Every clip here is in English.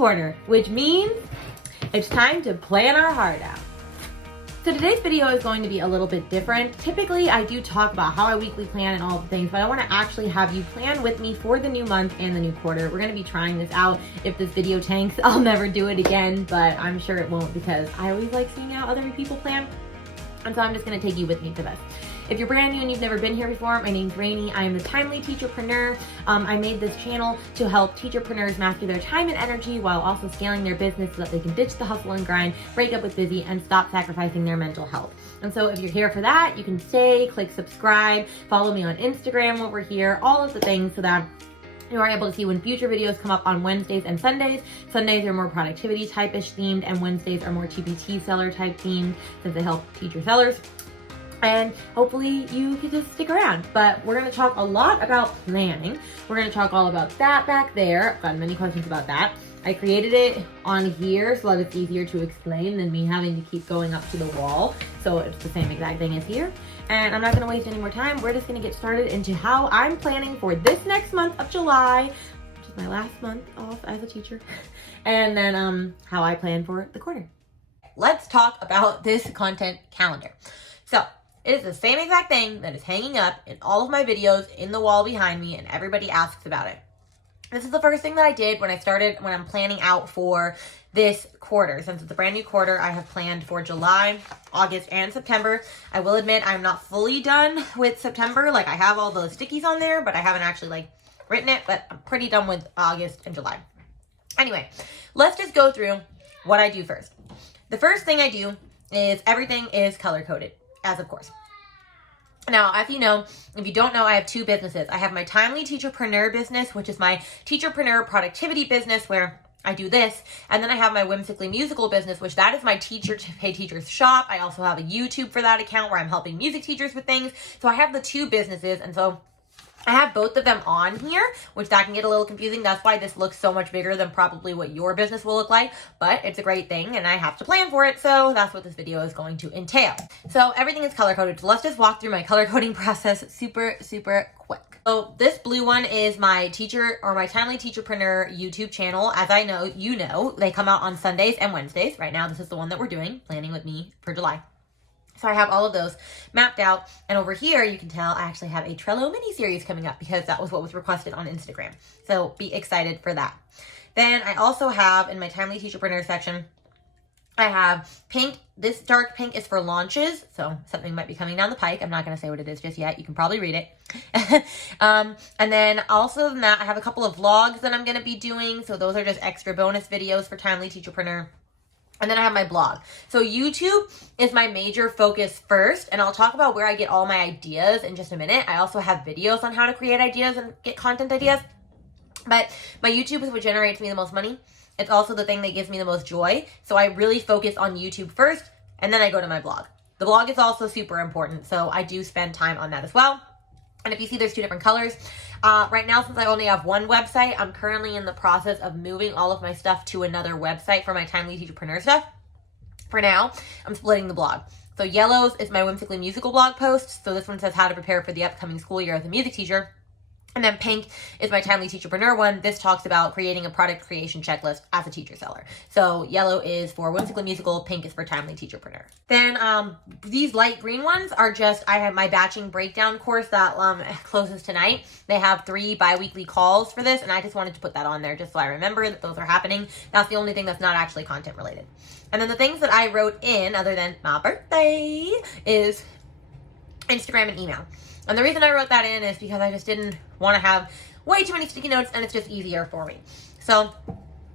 quarter, which means it's time to plan our heart out. So today's video is going to be a little bit different. Typically, I do talk about how I weekly plan and all the things, but I want to actually have you plan with me for the new month and the new quarter. We're going to be trying this out. If this video tanks, I'll never do it again, but I'm sure it won't because I always like seeing how other people plan. And so I'm just going to take you with me to this. If you're brand new and you've never been here before, my name's Rainey. I am the Timely Teacherpreneur. I made this channel to help teacherpreneurs master their time and energy while also scaling their business so that they can ditch the hustle and grind, break up with busy, and stop sacrificing their mental health. And so if you're here for that, you can stay, click subscribe, follow me on Instagram over here, all of the things so that you are able to see when future videos come up on Wednesdays and Sundays. Sundays are more productivity type-ish themed, and Wednesdays are more TPT seller type themed since they help teacher sellers. And hopefully you can just stick around. But we're gonna talk a lot about planning. We're gonna talk all about that back there. I've got many questions about that. I created it on here so that it's easier to explain than me having to keep going up to the wall. So it's the same exact thing as here. And I'm not gonna waste any more time. We're just gonna get started into how I'm planning for this next month of July, which is my last month off as a teacher. And then how I plan for the quarter. Let's talk about this content calendar. So, it is the same exact thing that is hanging up in all of my videos in the wall behind me, and everybody asks about it. This is the first thing that I did when I'm planning out for this quarter. Since it's a brand new quarter, I have planned for July, August, and September. I will admit I'm not fully done with September. Like, I have all those stickies on there, but I haven't actually written it, but I'm pretty done with August and July. Anyway, let's just go through what I do first. The first thing I do is everything is color-coded. As of course. Now, as you know, if you don't know, I have two businesses. I have my Timely Teacherpreneur business, which is my Teacherpreneur productivity business where I do this. And then I have my Whimsically musical business, which that is my teacher to pay teachers shop. I also have a YouTube for that account where I'm helping music teachers with things. So I have the two businesses. And so I have both of them on here, which that can get a little confusing. That's why this looks so much bigger than probably what your business will look like, but it's a great thing and I have to plan for it. So that's what this video is going to entail. So everything is color coded. So let's just walk through my color coding process super quick. So this blue one is my Timely Teacherpreneur YouTube channel. As I know, you know, they come out on Sundays and Wednesdays. Right now, this is the one that we're doing, planning with me for July. So I have all of those mapped out. And over here, you can tell I actually have a Trello mini series coming up because that was what was requested on Instagram. So be excited for that. Then I also have in my Timely Teacherpreneur section, I have pink. This dark pink is for launches. So something might be coming down the pike. I'm not going to say what it is just yet. You can probably read it. And then also than that, I have a couple of vlogs that I'm going to be doing. So those are just extra bonus videos for Timely Teacherpreneur. And then I have my blog. So YouTube is my major focus first, and I'll talk about where I get all my ideas in just a minute. I also have videos on how to create ideas and get content ideas. But my YouTube is what generates me the most money. It's also the thing that gives me the most joy. So I really focus on YouTube first, and then I go to my blog. The blog is also super important, so I do spend time on that as well. And if you see there's two different colors. Right now, since I only have one website, I'm currently in the process of moving all of my stuff to another website for my Timely Teacherpreneur stuff. For now, I'm splitting the blog. So yellows is my Whimsically musical blog post. So this one says how to prepare for the upcoming school year as a music teacher. And then pink is my Timely Teacherpreneur one. This talks about creating a product creation checklist as a teacher seller. So yellow is for Whimsically Musical, pink is for Timely Teacherpreneur. Then these light green ones are just, I have my batching breakdown course that closes tonight. They have 3 bi-weekly calls for this, and I just wanted to put that on there just so I remember that those are happening. That's the only thing that's not actually content related. And then the things that I wrote in, other than my birthday, is Instagram and email. And the reason I wrote that in is because I just didn't want to have way too many sticky notes, and it's just easier for me. So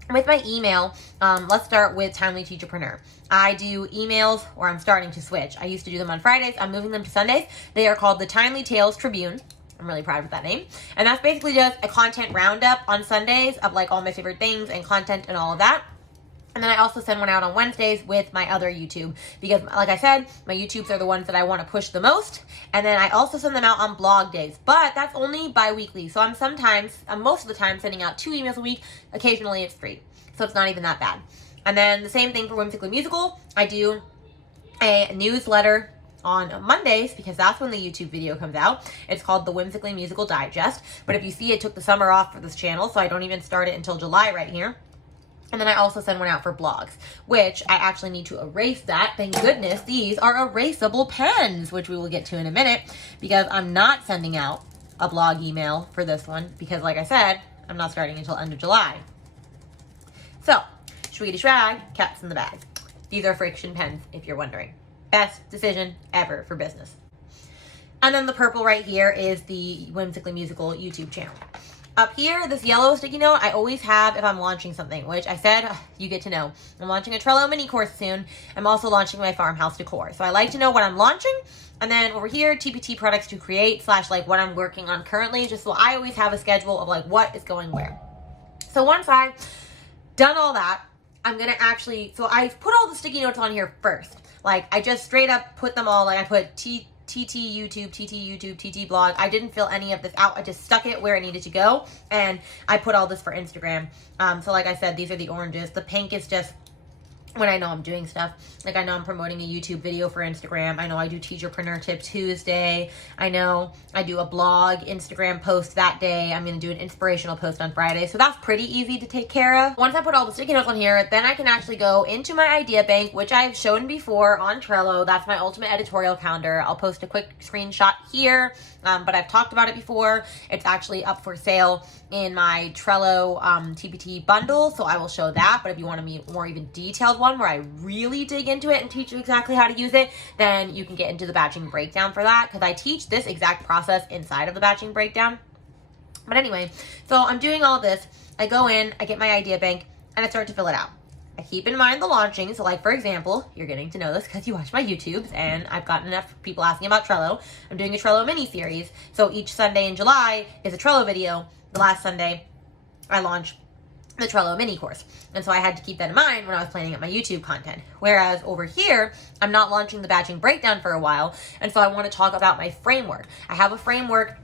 with my email, let's start with Timely Teacherpreneur. I do emails, or I'm starting to switch. I used to do them on Fridays. I'm moving them to Sundays. They are called the Timely Tales Tribune. I'm really proud of that name. And that's basically just a content roundup on Sundays of all my favorite things and content and all of that. And then I also send one out on Wednesdays with my other YouTube because, like I said, my YouTubes are the ones that I want to push the most. And then I also send them out on blog days, but that's only bi-weekly. So I'm most of the time sending out 2 emails a week. Occasionally it's 3. So it's not even that bad. And then the same thing for Whimsically Musical. I do a newsletter on Mondays because that's when the YouTube video comes out. It's called the Whimsically Musical Digest. But if you see, it took the summer off for this channel, so I don't even start it until July right here. And then I also send one out for blogs, which I actually need to erase that. Thank goodness these are erasable pens, which we will get to in a minute, because I'm not sending out a blog email for this one because, like I said, I'm not starting until end of July. So, Swedish rag, cats in the bag. These are friction pens, if you're wondering. Best decision ever for business. And then the purple right here is the Whimsically Musical YouTube channel. Up here, this yellow sticky note I always have if I'm launching something, which I said you get to know. I'm launching a Trello mini course soon. I'm also launching my farmhouse decor. So I like to know what I'm launching. And then over here, TPT products to create / like what I'm working on currently, just so I always have a schedule of like what is going where. So once I've done all that, I'm going to actually, so I put all the sticky notes on here first. Like I just straight up put them all, like I put TT YouTube, TT blog. I didn't fill any of this out. I just stuck it where it needed to go. And I put all this for Instagram. So like I said, these are the oranges. The pink is just when I know I'm doing stuff. Like I know I'm promoting a YouTube video for Instagram. I know I do Teacherpreneur Tip Tuesday. I know I do a blog Instagram post that day. I'm going to do an inspirational post on Friday. So that's pretty easy to take care of. Once I put all the sticky notes on here, then I can actually go into my idea bank, which I've shown before on Trello. That's my ultimate editorial calendar. I'll post a quick screenshot here, but I've talked about it before. It's actually up for sale in my Trello TPT bundle, so I will show that. But if you want a more even detailed one where I really dig into it and teach you exactly how to use it, then you can get into the batching breakdown for that, because I teach this exact process inside of the batching breakdown. But anyway, so I'm doing all this. I go in, I get my idea bank, and I start to fill it out. I keep in mind the launching. So like, for example, you're getting to know this because you watch my YouTubes, and I've gotten enough people asking about Trello. I'm doing a Trello mini series. So each Sunday in July is a Trello video. The last Sunday, I launched the Trello mini course. And so I had to keep that in mind when I was planning out my YouTube content. Whereas over here, I'm not launching the batching breakdown for a while. And so I want to talk about my framework. I have a framework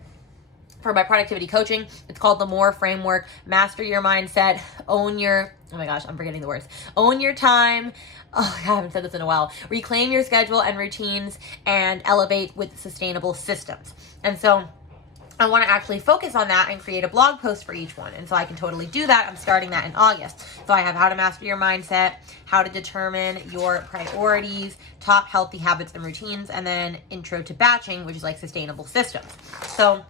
for my productivity coaching. It's called the MORE framework. Master your mindset, own your, oh my gosh, I'm forgetting the words. Own your time. Oh, I haven't said this in a while. Reclaim your schedule and routines, and elevate with sustainable systems. And so I want to actually focus on that and create a blog post for each one. And so I can totally do that. I'm starting that in August. So I have how to master your mindset, how to determine your priorities, top healthy habits and routines, and then intro to batching, which is like sustainable systems. So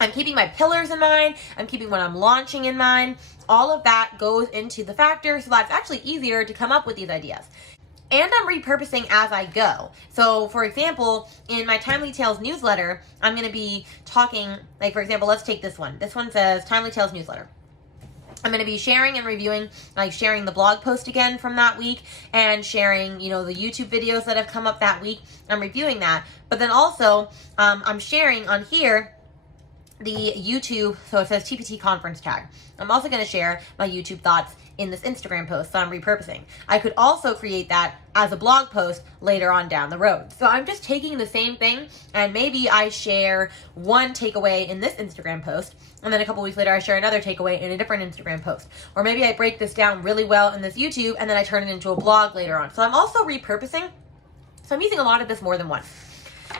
I'm keeping my pillars in mind. I'm keeping what I'm launching in mind. All of that goes into the factor, so that's actually easier to come up with these ideas. And I'm repurposing as I go. So for example, in my Timely Tales newsletter, I'm going to be talking, like for example, let's take this one. This one says Timely Tales newsletter. I'm going to be sharing and reviewing, like sharing the blog post again from that week, and sharing, the YouTube videos that have come up that week. I'm reviewing that. But then also, I'm sharing on here the YouTube, so it says TPT conference tag. I'm also going to share my YouTube thoughts in this Instagram post, so I'm repurposing. I could also create that as a blog post later on down the road. So I'm just taking the same thing, and maybe I share one takeaway in this Instagram post, and then a couple weeks later I share another takeaway in a different Instagram post. Or maybe I break this down really well in this YouTube, and then I turn it into a blog later on. So I'm also repurposing. So I'm using a lot of this more than once.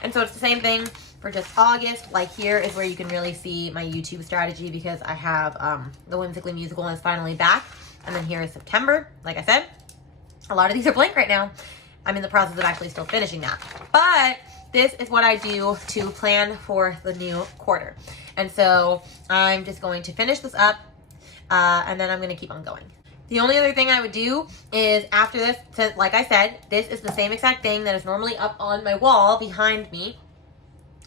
And so it's the same thing for just August. Like here is where you can really see my YouTube strategy, because I have the Whimsically Musical is finally back. And then here is September. Like I said, a lot of these are blank right now. I'm in the process of actually still finishing that. But this is what I do to plan for the new quarter. And so I'm just going to finish this up, and then I'm going to keep on going. The only other thing I would do is after this, since like I said, this is the same exact thing that is normally up on my wall behind me,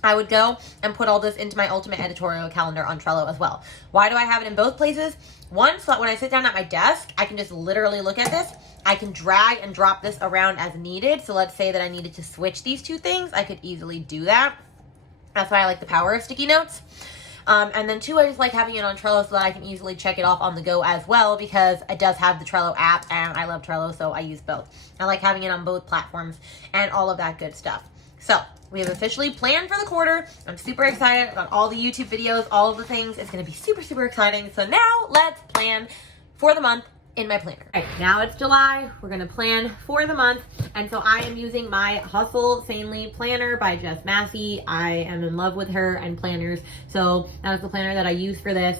I would go and put all this into my ultimate editorial calendar on Trello as well. Why do I have it in both places? One, so that when I sit down at my desk, I can just literally look at this. I can drag and drop this around as needed. So let's say that I needed to switch these two things. I could easily do that. That's why I like the power of sticky notes. And then two, I just like having it on Trello so that I can easily check it off on the go as well, because it does have the Trello app, and I love Trello, so I use both. I like having it on both platforms and all of that good stuff. So we have officially planned for the quarter. I'm super excited about all the YouTube videos, all of the things. It's going to be super, super exciting. So now let's plan for the month in my planner. All right, now it's July. We're gonna plan for the month. And so I am using my Hustle Sanely planner by Jess Massey. I am in love with her and planners. So that is the planner that I use for this.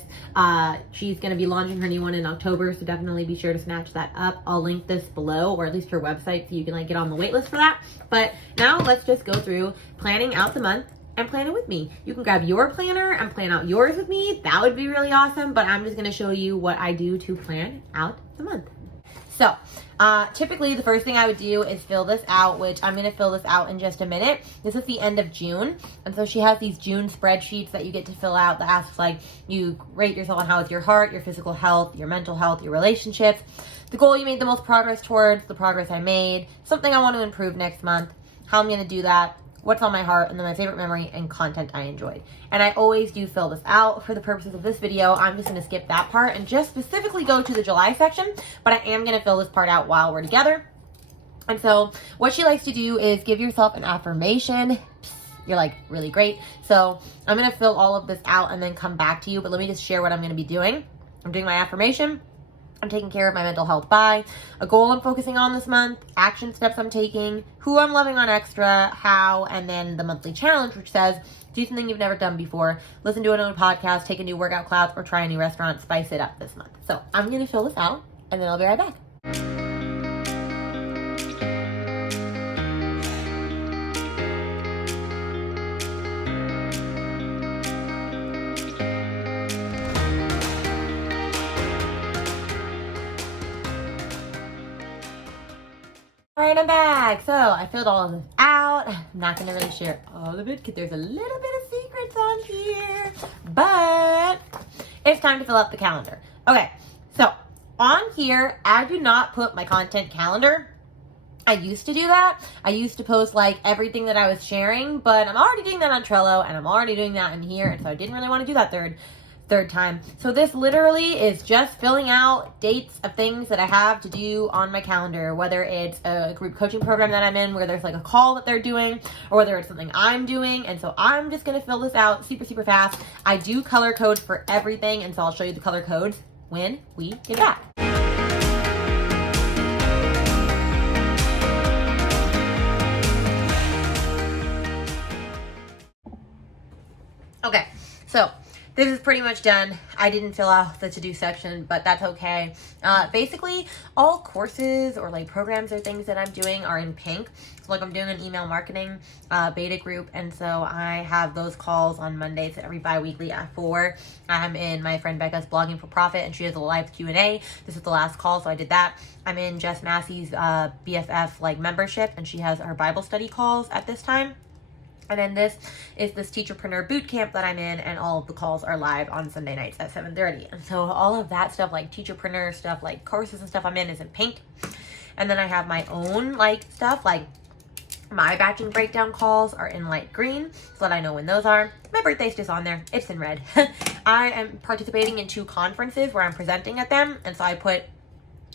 She's gonna be launching her new one in October, so definitely be sure to snatch that up. I'll link this below, or at least her website, so you can like get on the wait list for that. But now let's just go through planning out the month and plan it with me. You can grab your planner and plan out yours with me. That would be really awesome, but I'm just gonna show you what I do to plan out the month. So, typically the first thing I would do is fill this out, which I'm gonna fill this out in just a minute. This is the end of June, and so she has these June spreadsheets that you get to fill out that asks like, you rate yourself on how is your heart, your physical health, your mental health, your relationships, the goal you made the most progress towards, the progress I made, something I want to improve next month, how I'm gonna do that, what's on my heart, and then my favorite memory and content I enjoyed. And I always do fill this out. For the purposes of this video, I'm just gonna skip that part and just specifically go to the July section, but I am gonna fill this part out while we're together. And so what she likes to do is give yourself an affirmation. You're like really great. So I'm gonna fill all of this out and then come back to you, but let me just share what I'm gonna be doing. I'm doing my affirmation. I'm taking care of my mental health by a goal I'm focusing on this month, action steps I'm taking, who I'm loving on extra, how, and then the monthly challenge, which says do something you've never done before, listen to another podcast, take a new workout class, or try a new restaurant, spice it up this month. So I'm going to fill this out and then I'll be right back. All right, I'm back. So I filled all of this out. I'm not going to really share all of it because there's a little bit of secrets on here, but it's time to fill out the calendar. Okay, so on here, I do not put my content calendar. I used to do that. I used to post like everything that I was sharing, but I'm already doing that on Trello and I'm already doing that in here. And so I didn't really want to do that third time. So this literally is just filling out dates of things that I have to do on my calendar, whether it's a group coaching program that I'm in where there's like a call that they're doing, or whether it's something I'm doing. And so I'm just going to fill this out super fast. I do color code for everything, and so I'll show you the color codes when we get back. Okay, so this is pretty much done. I didn't fill out the to-do section, but that's okay. Basically, all courses or like programs or things that I'm doing are in pink. So like I'm doing an email marketing beta group, and so I have those calls on Mondays every bi-weekly at 4. I'm in my friend Becca's Blogging for Profit, and she has a live Q&A. This is the last call, so I did that. I'm in Jess Massey's BFF like membership, and she has her Bible study calls at this time. And then this is this Teacherpreneur boot camp that I'm in, and all of the calls are live on Sunday nights at 7:30. And so all of that stuff, like Teacherpreneur stuff, like courses and stuff I'm in, is in pink. And then I have my own like stuff, like my batching breakdown calls are in light green, so that I know when those are. My birthday's just on there. It's in red. I am participating in 2 conferences where I'm presenting at them, and so I put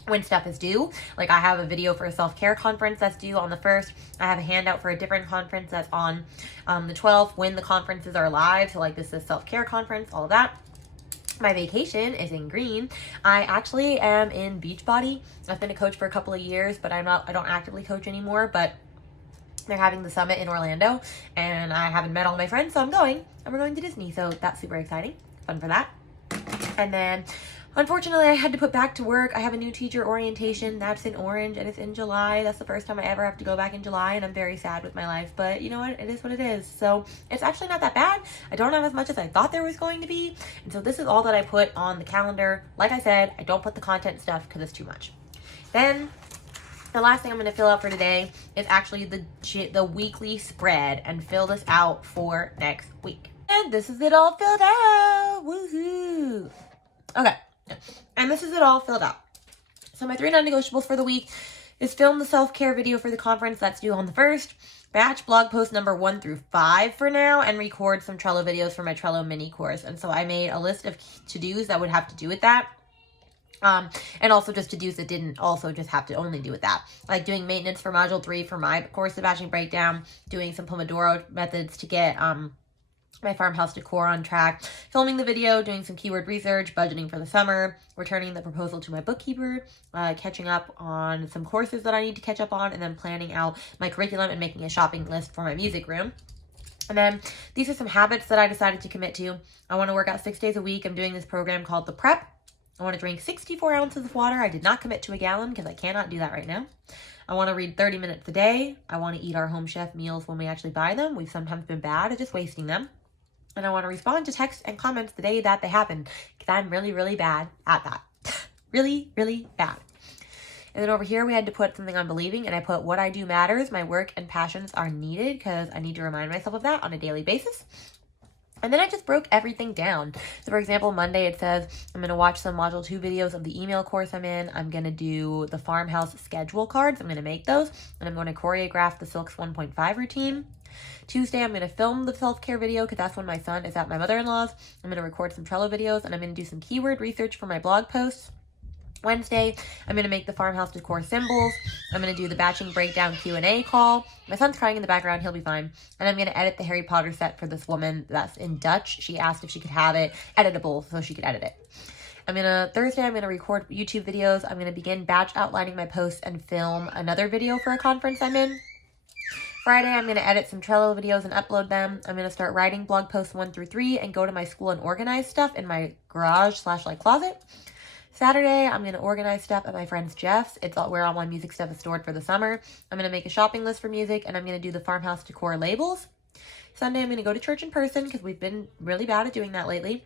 when stuff is due. Like I have a video for a self-care conference that's due on the 1st. I have a handout for a different conference that's on the 12th when the conferences are live. So like this is self-care conference, all of that. My vacation is in green. I actually am in Beachbody. I've been a coach for a couple of years, but I don't actively coach anymore, but they're having the summit in Orlando and I haven't met all my friends, so I'm going, and we're going to Disney. So that's super exciting. Fun for that. And then unfortunately, I had to put back to work. I have a new teacher orientation. That's in orange, and it's in July. That's the first time I ever have to go back in July, and I'm very sad with my life. But you know what? It is what it is. So it's actually not that bad. I don't have as much as I thought there was going to be. And so this is all that I put on the calendar. Like I said, I don't put the content stuff because it's too much. Then the last thing I'm going to fill out for today is actually the weekly spread, and fill this out for next week. And this is it all filled out. Woohoo! Okay. And this is it all filled out. So my 3 non-negotiables for the week is film the self-care video for the conference that's due on the 1st, batch blog post number 1 through 5 for now, and record some Trello videos for my Trello mini course. And so I made a list of to-dos that would have to do with that. And also just to-dos that didn't also just have to only do with that. Like doing maintenance for module 3 for my course, the batching breakdown, doing some Pomodoro methods to get my farmhouse decor on track, filming the video, doing some keyword research, budgeting for the summer, returning the proposal to my bookkeeper, catching up on some courses that I need to catch up on, and then planning out my curriculum and making a shopping list for my music room. And then these are some habits that I decided to commit to. I want to work out 6 days a week. I'm doing this program called The Prep. I want to drink 64 ounces of water. I did not commit to a gallon because I cannot do that right now. I want to read 30 minutes a day. I want to eat our home chef meals when we actually buy them. We've sometimes been bad at just wasting them. And I want to respond to texts and comments the day that they happen because I'm really, really bad at that. Really, really bad. And then over here, we had to put something on believing, and I put what I do matters. My work and passions are needed because I need to remind myself of that on a daily basis. And then I just broke everything down. So for example, Monday it says I'm going to watch some Module 2 videos of the email course I'm in. I'm going to do the farmhouse schedule cards. I'm going to make those. And I'm going to choreograph the Silks 1.5 routine. Tuesday, I'm going to film the self-care video because that's when my son is at my mother-in-law's. I'm going to record some Trello videos, and I'm going to do some keyword research for my blog posts. Wednesday, I'm going to make the farmhouse decor symbols. I'm going to do the batching breakdown Q&A call. My son's crying in the background. He'll be fine. And I'm going to edit the Harry Potter set for this woman that's in Dutch. She asked if she could have it editable so she could edit it. Thursday, I'm going to record YouTube videos. I'm going to begin batch outlining my posts and film another video for a conference I'm in. Friday, I'm going to edit some Trello videos and upload them. I'm going to start writing blog posts 1 through 3 and go to my school and organize stuff in my garage / closet. Saturday, I'm going to organize stuff at my friend's Jeff's. It's where all my music stuff is stored for the summer. I'm going to make a shopping list for music, and I'm going to do the farmhouse decor labels. Sunday, I'm going to go to church in person because we've been really bad at doing that lately.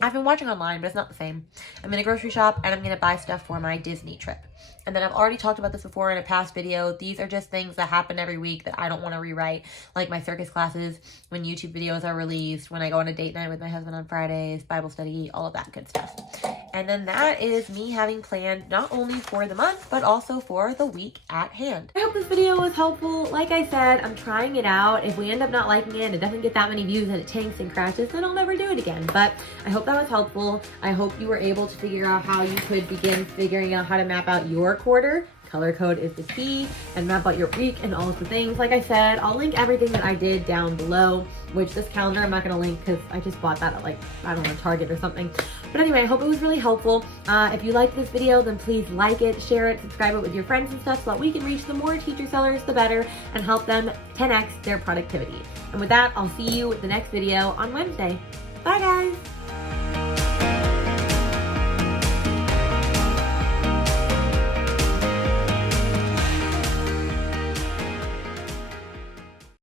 I've been watching online, but it's not the same. I'm going to grocery shop, and I'm going to buy stuff for my Disney trip. And then I've already talked about this before in a past video. These are just things that happen every week that I don't want to rewrite, like my circus classes, when YouTube videos are released, when I go on a date night with my husband on Fridays, Bible study, all of that good stuff. And then that is me having planned not only for the month, but also for the week at hand. I hope this video was helpful. Like I said, I'm trying it out. If we end up not liking it and it doesn't get that many views and it tanks and crashes, then I'll never do it again. But I hope that was helpful. I hope you were able to figure out how you could begin figuring out how to map out your quarter. Color code is the key, and map out your week and all of the things. Like I said, I'll link everything that I did down below, which this calendar I'm not going to link because I just bought that at I don't know, Target or something. But anyway, I hope it was really helpful. If you liked this video, then please like it, share it, subscribe it with your friends and stuff so that we can reach the more teacher sellers, the better, and help them 10x their productivity. And with that, I'll see you with the next video on Wednesday. Bye guys!